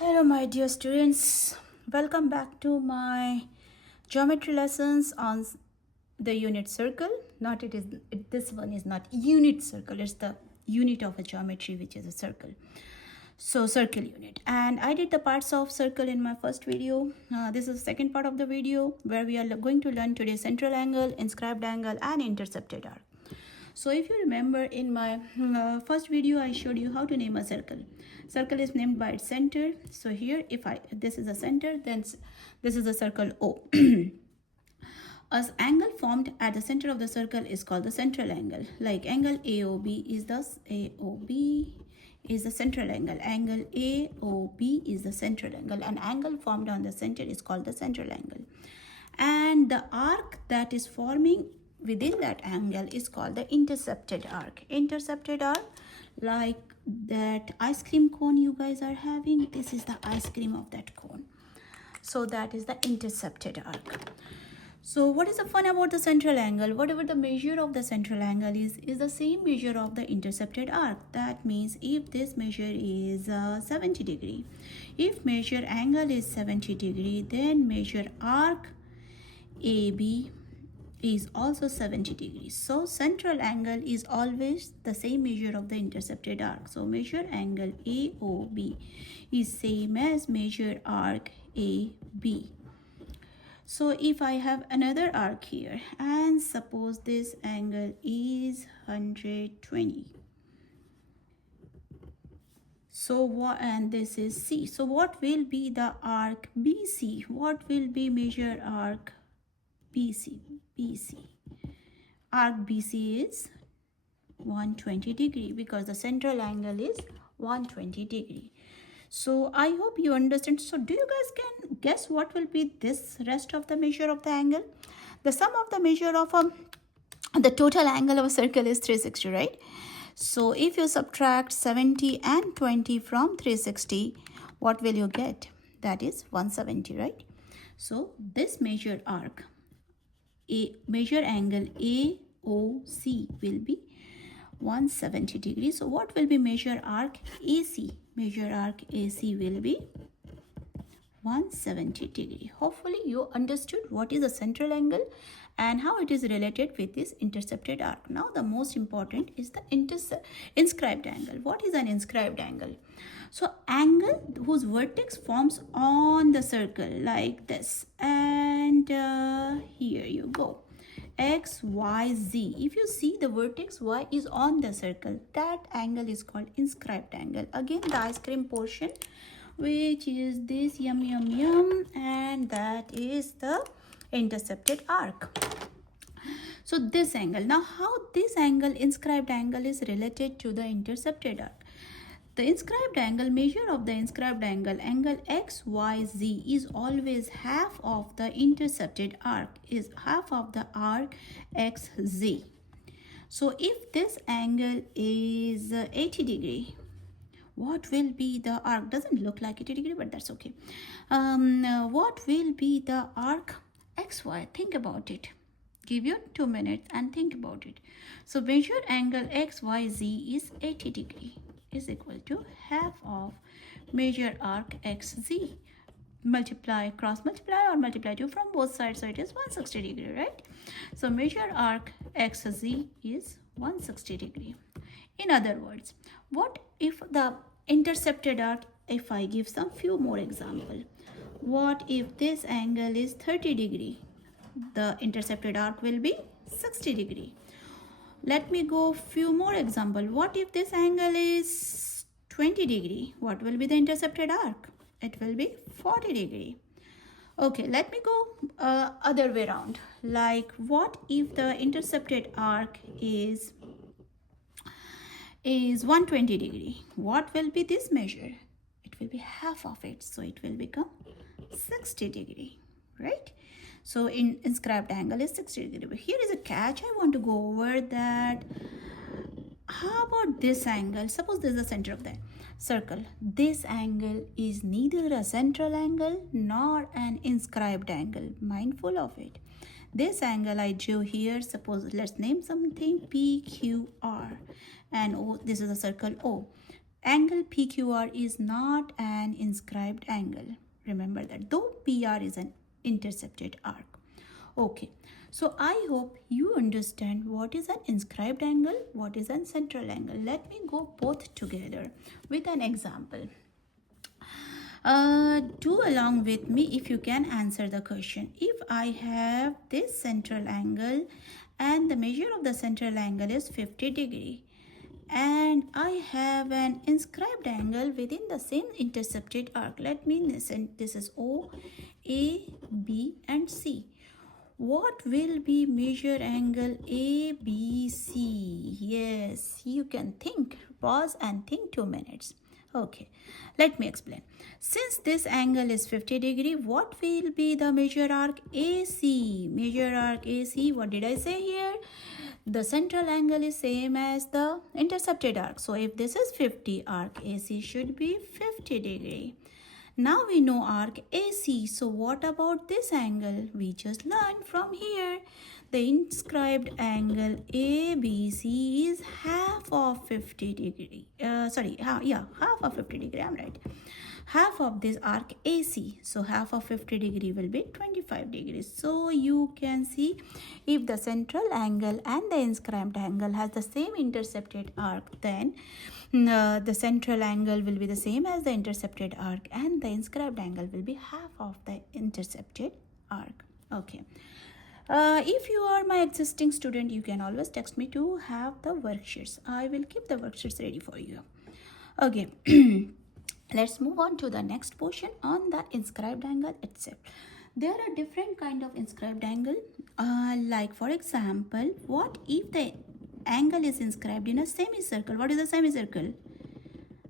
Hello my dear students, welcome back to my geometry lessons on the unit circle. This one is not unit circle, it's the unit of a geometry which is a circle. So circle unit, and I did the parts of circle in my first video. This is the second part of the video where we are going to learn today central angle, inscribed angle and intercepted arc. So if you remember in my first video, I showed you how to name a circle. Circle is named by its center. So here, this is a center, then this is a circle O. As angle formed at the center of the circle is called the central angle. Like angle AOB is the central angle. Angle AOB is the central angle. An angle formed on the center is called the central angle. And the arc that is forming within that angle is called the intercepted arc. Intercepted arc, like that ice cream cone you guys are having, this is the ice cream of that cone. So that is the intercepted arc. So what is the fun about the central angle? Whatever the measure of the central angle is the same measure of the intercepted arc. That means if this measure is 70 degree, if measure angle is 70 degree, then measure arc AB is also 70 degrees. So central angle is always the same measure of the intercepted arc. So measure angle AOB is same as measure arc AB. So if I have another arc here and suppose this angle is 120. So what, and this is C. So what will be the arc BC? What will be measure arc BC? Arc BC is 120 degree because the central angle is 120 degree. So I hope you understand. So do you guys can guess what will be this rest of the measure of the angle? The sum of the measure of the total angle of a circle is 360, right? So if you subtract 70 and 20 from 360, what will you get? That is 170, right? So this measure arc, measure angle AOC will be 170 degrees. So what will be measure arc AC? Measure arc AC will be 170 degree. Hopefully you understood what is the central angle and how it is related with this intercepted arc. Now the most important is the inscribed angle. What is an inscribed angle? So angle whose vertex forms on the circle like this, and here you go, X, Y, Z. If you see the vertex Y is on the circle, that angle is called inscribed angle. Again, the ice cream portion, which is this yum yum yum, and that is the intercepted arc. So this angle, now how this angle, inscribed angle, is related to the intercepted arc? The inscribed angle, measure of the inscribed angle, angle XYZ, is always half of the intercepted arc, is half of the arc XZ. So if this angle is 80 degree, what will be the arc? Doesn't look like 80 degree, but that's okay. What will be the arc XY? Think about it. Give you 2 minutes and think about it. So measure angle XYZ is 80 degree, is equal to half of measure arc XZ. Multiply, cross multiply or multiply 2 from both sides, so it is 160 degree, right? So measure arc XZ is 160 degree. In other words, what if the intercepted arc, if I give some few more example, what if this angle is 30 degree? The intercepted arc will be 60 degree. Let me go few more example. What if this angle is 20 degree? What will be the intercepted arc? It will be 40 degree. Okay, let me go other way around. Like what if the intercepted arc is 120 degree? What will be this measure? It will be half of it, so it will become 60 degree, right? So in inscribed angle is 60 degree. But here is a catch. I want to go over that. How about this angle? Suppose this is the center of the circle. This angle is neither a central angle nor an inscribed angle. Mindful of it. This angle I drew here, suppose let's name something PQR, and O, this is a circle O. angle PQR is not an inscribed angle. Remember that, though PR is an intercepted arc. Okay, so I hope you understand what is an inscribed angle, what is a central angle. Let me go both together with an example. Do along with me if you can answer the question. If I have this central angle and the measure of the central angle is 50 degree, and I have an inscribed angle within the same intercepted arc. Let me listen. This is O, A, B and C. What will be measure angle ABC? Yes, you can think. Pause and think 2 minutes. Okay, let me explain. Since this angle is 50 degree, what will be the measure arc AC? Measure arc AC, what did I say here? The central angle is same as the intercepted arc. So if this is 50, arc AC should be 50 degree. Now we know arc AC. So what about this angle? We just learned from here. The inscribed angle ABC is half of 50 degree. Half of 50 degree. I'm right. Half of this arc AC. So half of 50 degree will be 25 degrees. So you can see if the central angle and the inscribed angle has the same intercepted arc, then the central angle will be the same as the intercepted arc and the inscribed angle will be half of the intercepted arc. Okay. If you are my existing student, you can always text me to have the worksheets. I will keep the worksheets ready for you. Okay. Let's move on to the next portion on the inscribed angle itself. There are different kind of inscribed angle. Like for example, what if the angle is inscribed in a semicircle? What is a semicircle?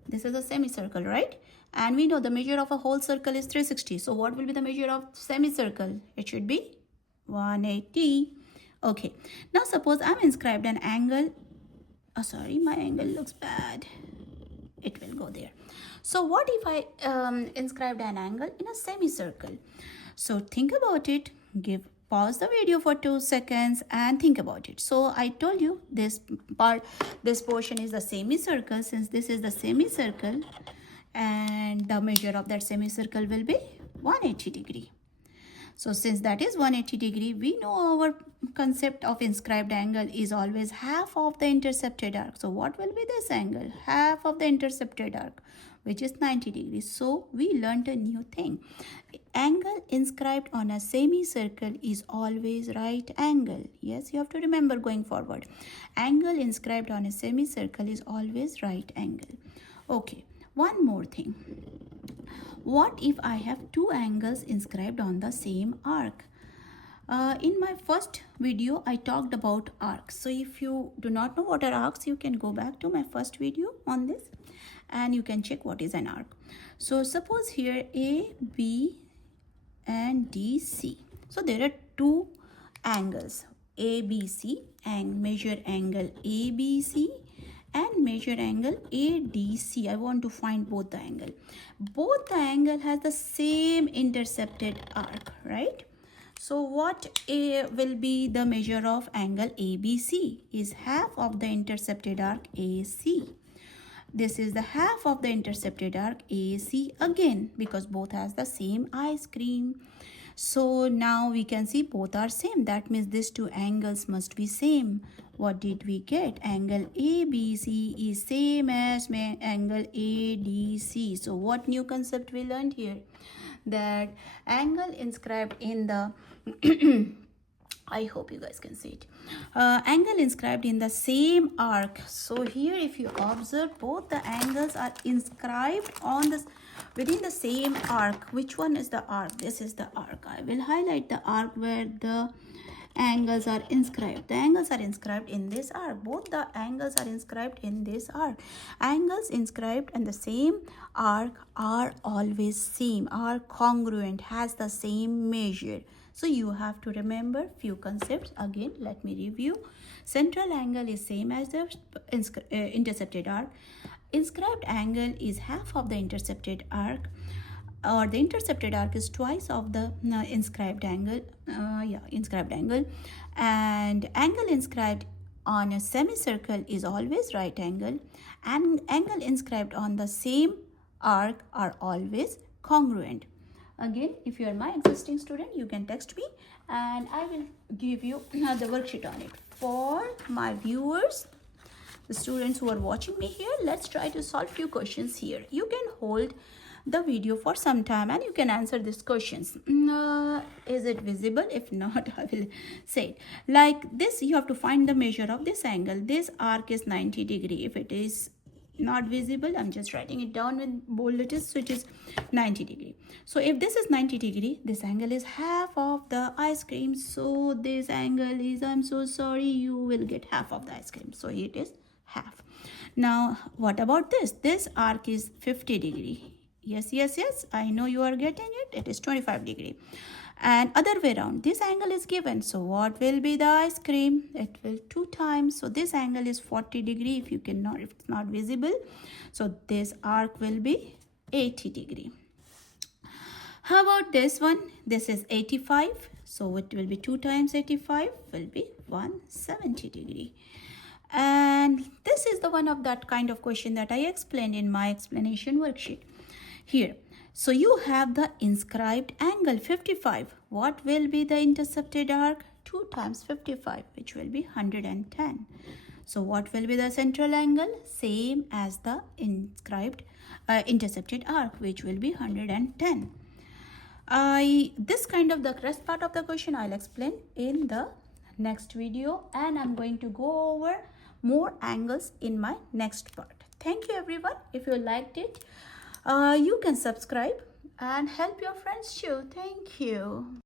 This is a semicircle, right? And we know the measure of a whole circle is 360. So what will be the measure of semicircle? It should be 180. Okay. Now suppose I'm inscribed an angle. Oh, sorry, my angle looks bad. It will go there. So what if I inscribed an angle in a semicircle? So think about it. Pause the video for 2 seconds and think about it. So I told you this portion is the semicircle. Since this is the semicircle, and the measure of that semicircle will be 180 degree. So since that is 180 degree, we know our concept of inscribed angle is always half of the intercepted arc. So what will be this angle? Half of the intercepted arc, which is 90 degrees. So we learned a new thing. Angle inscribed on a semicircle is always right angle. Yes, you have to remember going forward. Angle inscribed on a semicircle is always right angle. Okay, one more thing. What if I have two angles inscribed on the same arc? In my first video, I talked about arcs. So if you do not know what are arcs, you can go back to my first video on this and you can check what is an arc. So suppose here A, B and D, C. So there are two angles, ABC, and measure angle ABC and measure angle ADC. I want to find both the angle. Both the angle has the same intercepted arc, right? So what will be the measure of angle ABC? Is half of the intercepted arc AC. This is the half of the intercepted arc AC again, because both has the same ice cream. So now we can see both are same. That means these two angles must be same. What did we get? Angle ABC is same as angle ADC. So what new concept we learned here? That angle inscribed in the I hope you guys can see it. Angle inscribed in the same arc. So here if you observe, both the angles are inscribed on this within the same arc. Which one is the arc? This is the arc. I will highlight the arc where the angles are inscribed. The angles are inscribed in this arc. Both the angles are inscribed in this arc. Angles inscribed in the same arc are always same, are congruent, has the same measure. So you have to remember few concepts. Again, let me review. Central angle is same as the intercepted arc. Inscribed angle is half of the intercepted arc, or the intercepted arc is twice of the inscribed angle. Inscribed angle. And angle inscribed on a semicircle is always right angle, and angle inscribed on the same arc are always congruent. Again, if you are my existing student, you can text me and I will give you the worksheet on it. For my viewers, the students who are watching me here, let's try to solve few questions here. You can hold the video for some time and you can answer these questions. Is it visible? If not, I will say it. Like this, you have to find the measure of this angle. This arc is 90 degree. If it is not visible, I'm just writing it down with bold letters, so it is 90 degree. So if this is 90 degree, this angle is half of the ice cream. So this angle is, I'm so sorry, you will get half of the ice cream. So it is half. Now what about this? This arc is 50 degree. Yes, I know you are getting it. It is 25 degree. And other way around, this angle is given. So what will be the ice cream? It will 2 times. So this angle is 40 degree if it's not visible. So this arc will be 80 degree. How about this one? This is 85. So it will be 2 times 85 will be 170 degree. And this is the one of that kind of question that I explained in my explanation worksheet here. So you have the inscribed angle 55. What will be the intercepted arc? 2 times 55, which will be 110. So what will be the central angle? Same as the intercepted arc, which will be 110. This kind of the rest part of the question I'll explain in the next video, and I'm going to go over more angles in my next part. Thank you everyone. If you liked it, you can subscribe and help your friends too. Thank you.